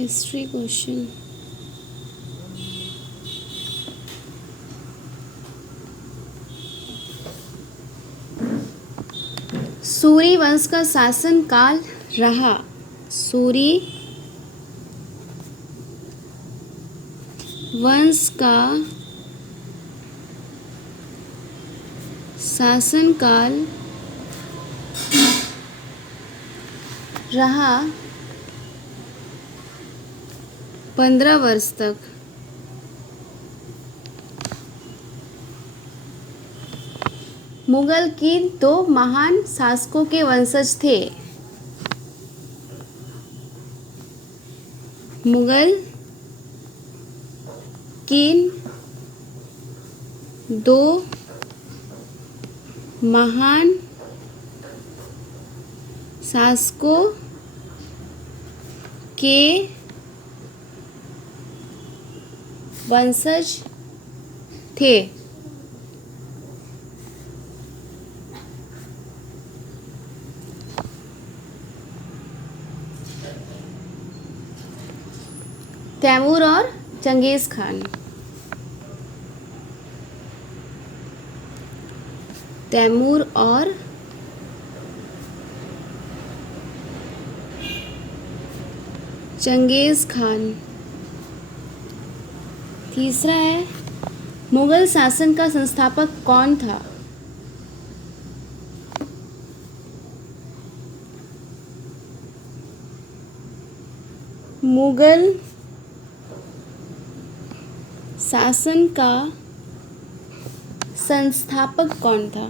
History question. Suri वंश का शासन काल रहा। सूरी वंश का शासन काल रहा 15 वर्ष तक। मुगल की 2 महान शासकों के वंशज थे। मुगल किन 2 महान शासकों के वंशज थे। तैमूर और चंगेज खान। तैमूर और चंगेज खान। तीसरा है, मुगल शासन का संस्थापक कौन था? मुगल शासन का संस्थापक कौन था?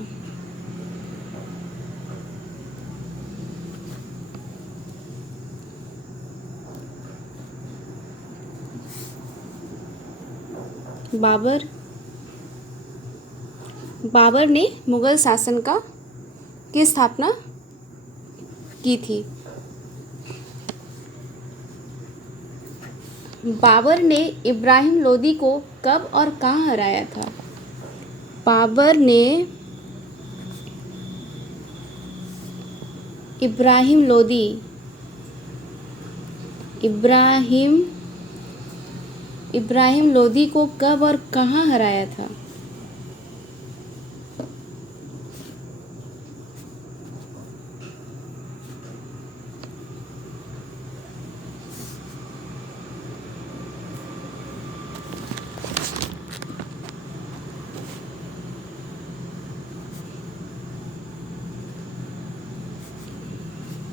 बाबर। बाबर ने मुगल शासन की स्थापना की थी। बाबर ने इब्राहिम लोदी को कब और कहाँ हराया था? बाबर ने इब्राहिम लोदी को कब और कहाँ हराया था?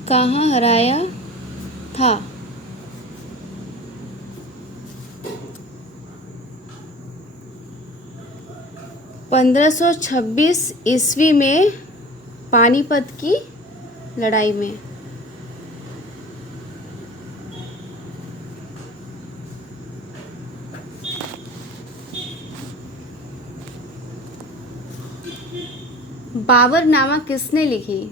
कहाँ हराया था? 1526 ईस्वी में पानीपत की लड़ाई में। बाबरनामा किसने लिखी?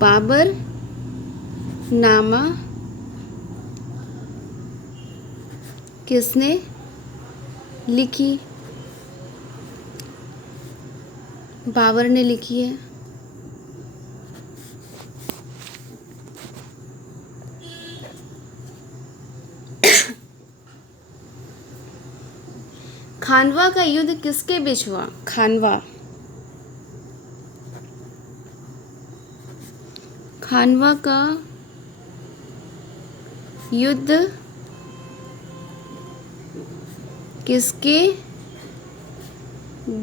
बाबरनामा किसने लिखी? बाबर ने लिखी है। खानवा का युद्ध किसके बीच हुआ? खानवा का युद्ध किसके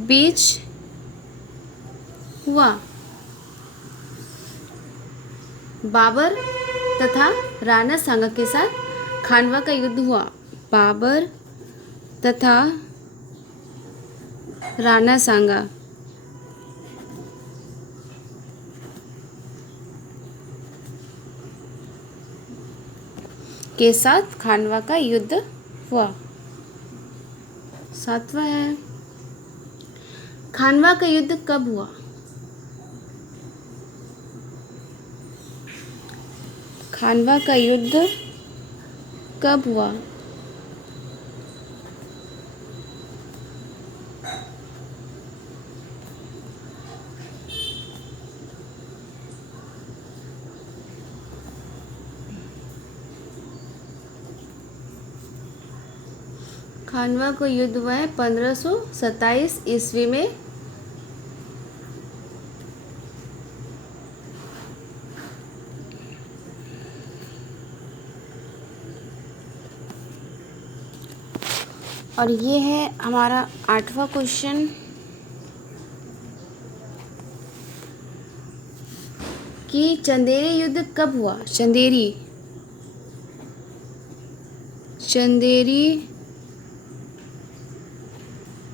बीच हुआ? बाबर तथा राणा सांगा के साथ खानवा का युद्ध हुआ। बाबर तथा राणा सांगा के साथ खानवा का युद्ध हुआ। 7वां है, खानवा का युद्ध कब हुआ? खानवा का युद्ध कब हुआ? खानवा का युद्ध हुआ है 1527 ईस्वी में। और ये है हमारा 8वां क्वेश्चन कि चंदेरी युद्ध कब हुआ। चंदेरी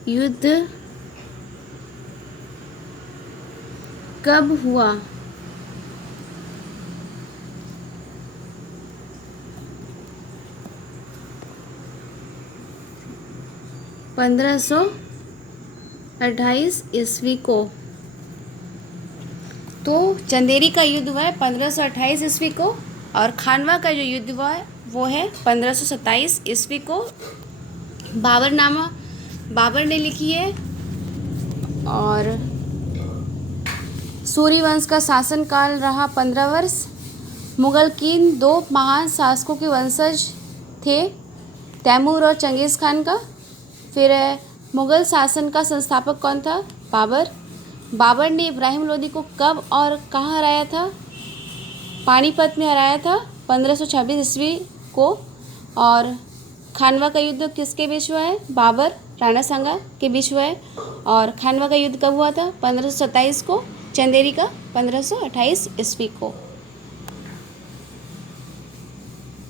युद्ध कब हुआ। पंद्रह सौ 28 ईस्वी को। तो चंदेरी का युद्ध हुआ है 1528 ईस्वी को और खानवा का जो युद्ध हुआ है वो है 1527 ईस्वी को। बाबरनामा बाबर ने लिखी है और सूर्यवंश का शासनकाल रहा 15 वर्ष। मुगल किन 2 महान शासकों के वंशज थे, तैमूर और चंगेज़ खान का। फिर मुगल शासन का संस्थापक कौन था, बाबर। बाबर ने इब्राहिम लोदी को कब और कहाँ हराया था, पानीपत में हराया था 1526 ईस्वी को। और खानवा का युद्ध किसके बीच हुआ है, बाबर राणा सांगा के बीच हुआ है। और खानवा का युद्ध कब हुआ था 1527 को, चंदेरी का 1528 ईस्वी को।